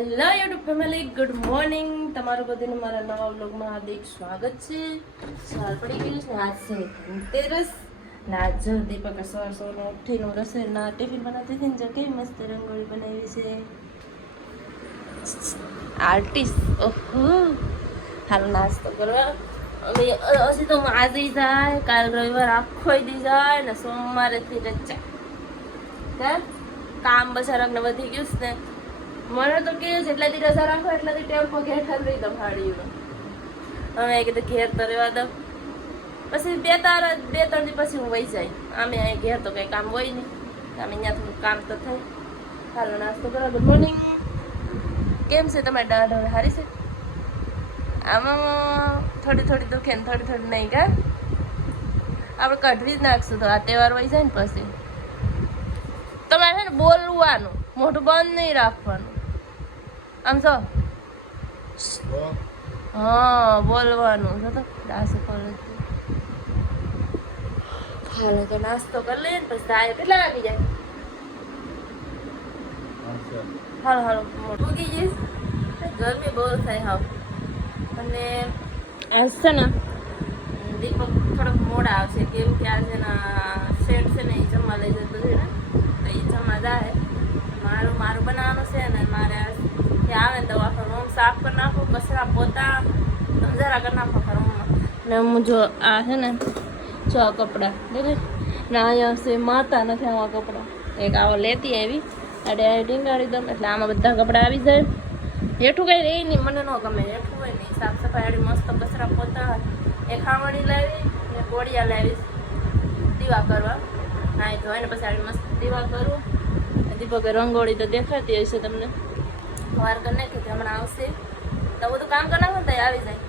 Hello YouTube family, good morning. તમારું બધાનું મારા નવા વ્લોગમાં હાર્દિક સ્વાગત છે. સવાર પડી ગયું છે. આજ છે ધનતેરસ. આજ જો દીપક સવાર ઉઠીને રસોઈના ટિફિન બનાવતી હતી ને, જો કેવી મસ્ત રંગોળી બનાવી છે. આર્ટિસ્ટ. ઓહો, હાલ નાસ્તો કરવા. અમે હજી તો આજે જાય, કાલ રવિવાર આખો દી જાય ને સોમવારેથી રજા. કામ બસારાને વધી ગયું છે ને. મને તો કેવું છે, એટલા દી રજા રાખો એટલા દી ટેમ્પો ઘેર ઠરવી દો ભાડ્યું. અમે કીધું ઘેર તો રહેવા દો. પછી બે ત્રણ દી પછી હું વહી જાય. અમે અહીં ઘેર તો કંઈ કામ હોય નહીં. અમે અહીંયા થોડું કામ તો થાય. હાલો નાસ્તો કરો. Good morning. કેમ છે તમારી દાઢ હવે સારી છે? આમાં થોડી દુખે ને થોડી નહીં કા? આપણે કઢવી જ નાખશું તો આ તહેવાર વહી જાય ને પછી. તમારે છે ને બોલવાનું, મોઢું બંધ નહીં રાખવાનું. આમ જો હા બોલવાનું જો તો દાસ કોલેજ. હાલો તો નાસ્તો કરી લઈએ ને પછી થાય. કેટલા વાગી જાય? હાલો ઉગી જઈશ. ગરમી બહુ થાય હાવ. અને આજ છે ને દીપક થોડોક મોડા આવશે, કેમ કે આજે શેઠ છે ને એ જમવા લઈ જતો છે ને, તો એ જમવા જાય. મારું બનાવવાનું છે ને, મારે આવે ને તો આખો રૂમ સાફ કરી નાખું, કચરા પોતા જરા કરી નાખો રૂમમાં. ને હું જો આ છે ને, જો આ કપડાં દેખે ને, અહીંયા છે માતા નથી આવા કપડાં. એક આવો લેતી આવી આડે ટીંગાડી દઉં એટલે આમાં બધા કપડાં આવી જાય. હેઠું કંઈ રહે નહીં, મને ન ગમે. હેઠું હોય નહીં, સાફ સફાઈ આડી મસ્ત કચરા પોતા. એ ખાવણી લાવી ને કોળિયા લાવીશ દીવા કરવા. હા એ ધોઈને પછી આડી મસ્ત દીવા કરું. દીપકે રંગોળી તો દેખાતી હશે તમને. વાર કરી નાખી હમણાં આવશે તો બધું કામ કરી નાખો ને આવી જાય.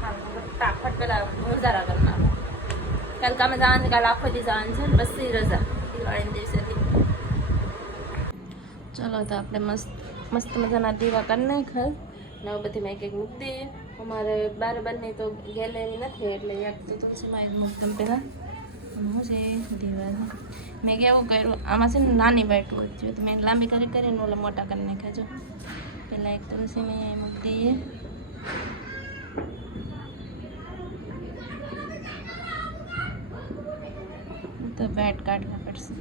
હા ફટાફટ પેલા રોજારા કરી નાખો. કાલે કામે જવાનું છે, કાલે આખો દી જવાનું છે ને, પછી રજા દિવાળીના દિવસેથી. ચલો તો આપણે મસ્ત મજાના દીવા કરી નાખ્યા. ને બધી મેં એક મૂકી દઈએ. અમારે બારની તો ગેલેરી નથી એટલે એક તો તુલસીમાં મૂકતમ પહેલાં હું છે દીવા. મેં કેવું કર્યું, આમાં છે ને નાની બેટ હોય છે તો મેં લાંબી કરીને ઓલા મોટા કરી નાખ્યા. જો પહેલાં એક તુલસી મેં મૂકી દઈએ. તો બેટ કાઢવા પડશે.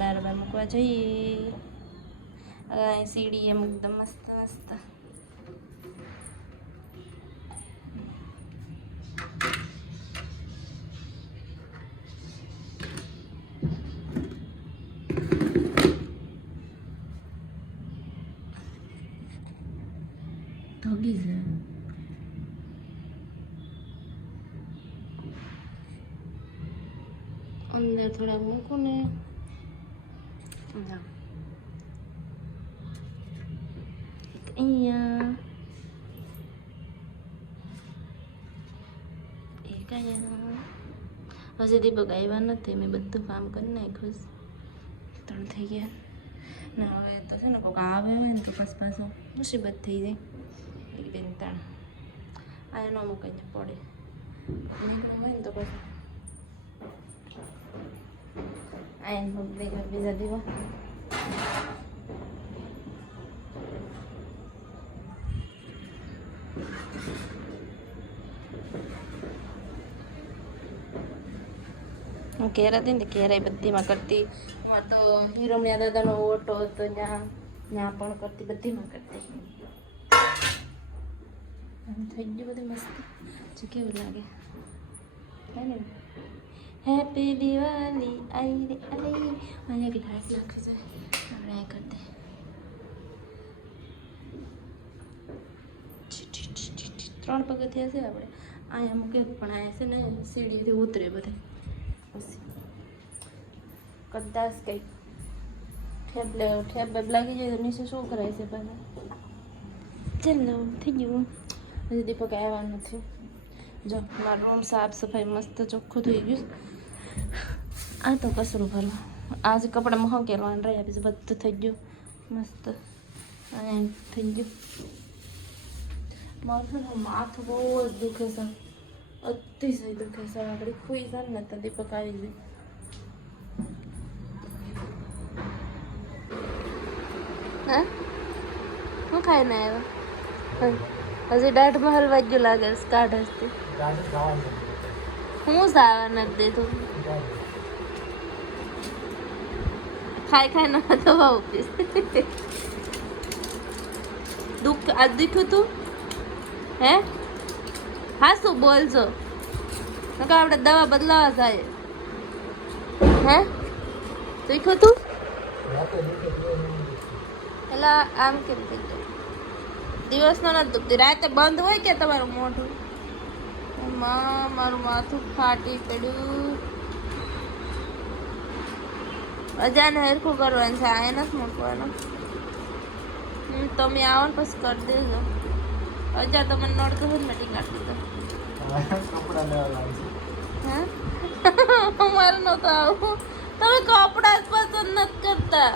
બાર મૂકવા જઈએ. સીડી એમ એકદમ મસ્ત મસ્ત. ધોગી છે અંદર થોડા મૂકું ને. અહીંયા એક અહીંયા હજી દીપક આવ્યા નથી. મેં બધું કામ કરી નાખ્યું. 3 થઈ ગયા ને. હવે તો છે ને કોઈક આવે હોય ને તો પાછો મુસીબત થઈ જાય. 1 2 3 આ ન મૂકાઈને પડે નીકળવું હોય ને તો પછી આ બીજા દીવા. હું ઘેર હતી ને ઘેરાઈ બધીમાં કરતી. એમાં તો હીરમણિયા દાદાનો ઓટો હતો, ત્યાં પણ કરતી, બધીમાં કરતી. થઈ ગયું બધું મસ્ત. કેવું લાગે હે ને? હેપી દિવાળી આઈ રે આઈ. મને એક લાઈટ નાખી જાય આપણે આ કરી દે. 3 પગથિયા છે આપણે અહીંયા મૂકે, પણ અહીંયા છે ને સીડીથી ઉતરે બધે. કદાચ કંઈક ઠેબ લાગી જાય તો નીચે શું કરાય છે પાછા. ચાલો થઈ ગયું. હજી દીપક આવ્યા નથી. જો મારો રૂમ સાફ સફાઈ મસ્ત ચોખ્ખું થઈ ગયું. આ તો કચરું ભરવા, આજે કપડામાં હકેલવાનું રહ્યા, પછી બધું થઈ ગયું મસ્ત. અહીંયા થઈ ગયું. મારું માથું બહુ જ દુખે છે, અતિશય દુખે છે. આગળ ખુઈ જાય ને તો દીપક આવી જાય. હા ખાઈને આવ્યા હજી દાઢમાં હલવા જ લાગે કાઢ હસતી હું સાવા નથી દીધું ખાઈ ખાઈને દવા ઉપીશ દુઃખ આ દુખ્યું તું હે હા શું બોલજો નકર આપણે દવા બદલાવા જાય હે દુખ્યું તું પેલા આમ કેમ થઈ જાય દિવસનો નથી દુખતી રાતે બંધ હોય કે તમારું મોઢું માં મારું માથું ફાટી પડ્યું અજાને હરખું કરવાનું છે આ નથી મૂકવાનું તમે આવો ને પછી કરી દેજો અજા તમને નડતું હોય ને મેં કાઢી દીધો મારે નતો આવું તમે કપડા જ પસંદ નથી કરતા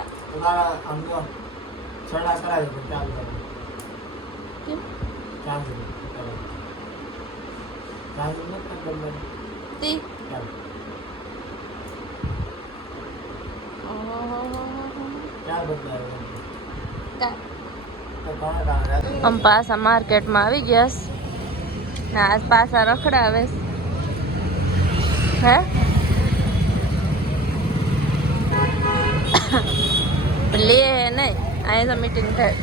हम पासा मार्केट में આવી ગયા ને આજ પાસા રખડાવે હે લે નહીં અહીં તો મીટિંગ થાય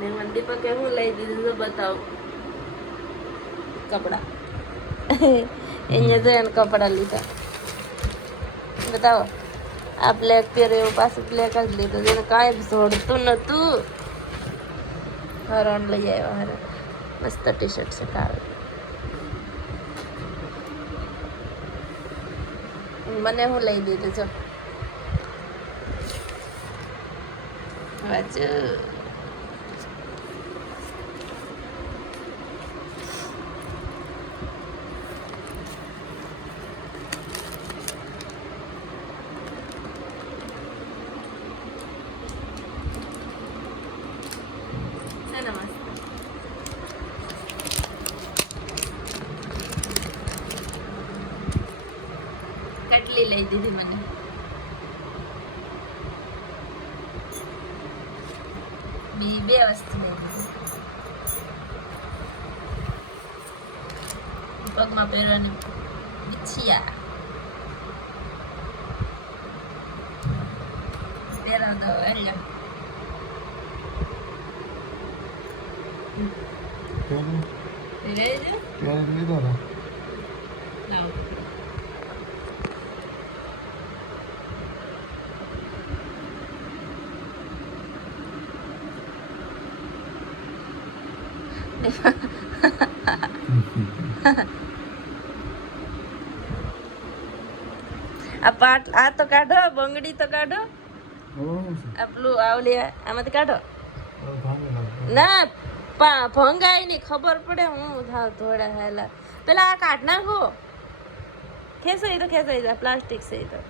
ને દીપકે હું લઈ દીધું તો બતાવો કપડા અહીંયા જઈને કપડા લીધા બતાવો આ બ્લેક પહેરે એવું પાછું બ્લેક જ લીધું જેને કાંઈ જોડતું નતું હરણ લઈ આવ્યા હરણ મસ્ત ટી શર્ટ છે કાળું મને હું લઈ દીધું જો વાંચું કટલી લઈ દીધી મને બે વસ્તુ લઈ દીધી પગમાં પહેરવાની બિછિયા પહેરા દો એટલે લીધો આ પાટ આ તો કાઢો બંગડી તો કાઢો આપણું આવલી આમાંથી કાઢો ના ભંગાઈ ની ખબર પડે હું થાવ થોડા હેલા પેલા આ કાઢ નાખો ખેંચાઈ તો ખેંચાઈ જાય પ્લાસ્ટિક છે તો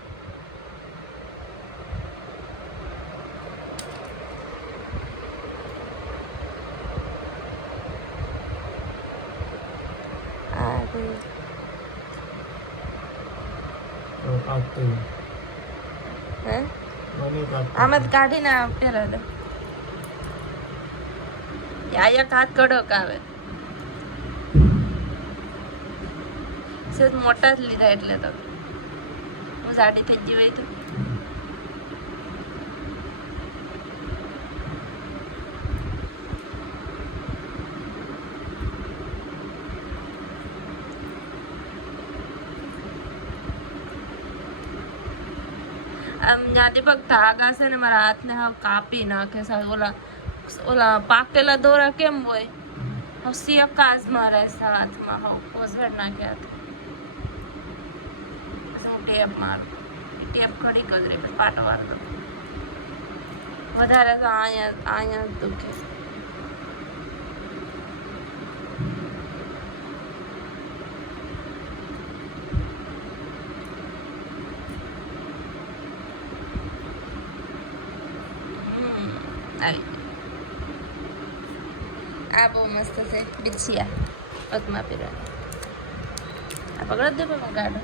આમાં કાઢીને પહેરા દે એક હાથ કડક આવે મોટા જ લીધા એટલે તો હું જાડી થઈ ગઈ હોય તો આમ દીપક ધાગા છે ને મારા હાથને હાવ કાપી નાખે છે ઓલા પાકેલા દોરા કેમ હોય હવે સિયકાજ મારે હાથમાં હાવ કોઝડ નાખ્યા હું ટેપ મારું ટેપ ઘડી કદરે પાટો વાર દો વધારે તો અહીંયા દુખે આ બહુ મસ્ત છે બિછિયા પગમાં પહેરવાની આ પકડો દે પણ કાઢો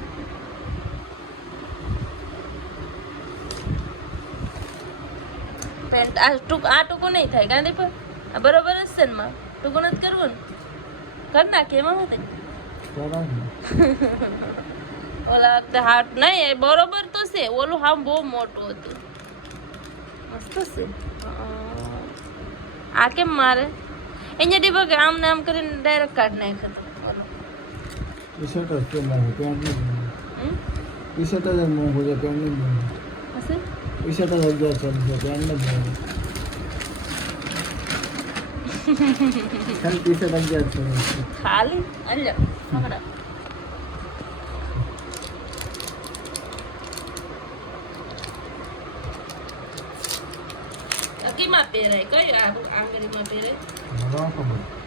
પેન્ટ આ ટૂંકું નહીં થાય ગાંધી પર આ બરોબર જ છે ને માં ટૂંકું નથી કરવું ને કર નાખે એમાં શું થાય ઓલા વખતે હાટ નહીં એ બરોબર તો છે ઓલું હા બહુ મોટું હતું મસ્ત છે આ કેમ મારે અહીંયા ડીબો કે આમ ને આમ કરીને ડાયરેક્ટ કાઢ નાખ્યો હતો ટી-શર્ટ જ છે મોંઘું પેન્ટ નહીં ટી-શર્ટ જ મોંઘું છે પેન્ટ નહીં મોંઘું હશે ટી-શર્ટ જ 1100 છે પેન્ટ નહીં મોંઘું ખાલી ટી-શર્ટ 1100 ખાલી અલ્યા હમણાં અકીમાં પહેરાય કઈ આંગળીમાં પહેરાય મને ખબર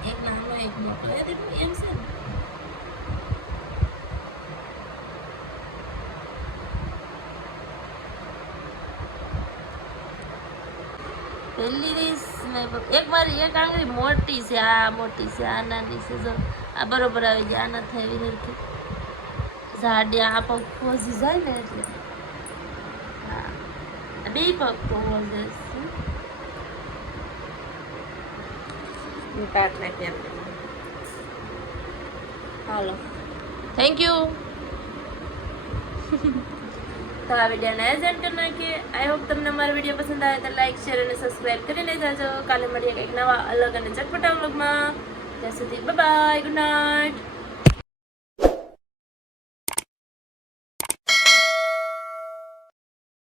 એક નાનો એક મોટો એ એમ છે ને પહેલી રીસ એક મારી એક આંગળી મોટી છે આ મોટી છે આ નાની છે જો આ બરોબર આવી જાય આ નથી આવી હરખી ઝાડી આ પગ ખોસી જાય ને એટલે હા બે પગ ખોલ જશે કાટ નાખીએ હાલો થેન્ક યુ તો આ વિડીયોને એઝેન્ટ કરી નાખીએ આઈ હોપ તમને મારો વિડીયો પસંદ આવે તો લાઈક શેર અને સબસ્ક્રાઈબ કરીને જાજો કાલે મળીએ કંઈક નવા અલગ અને ચટપટા વ્લોગમાં ત્યાં સુધી બાય બાય ગુડ નાઇટ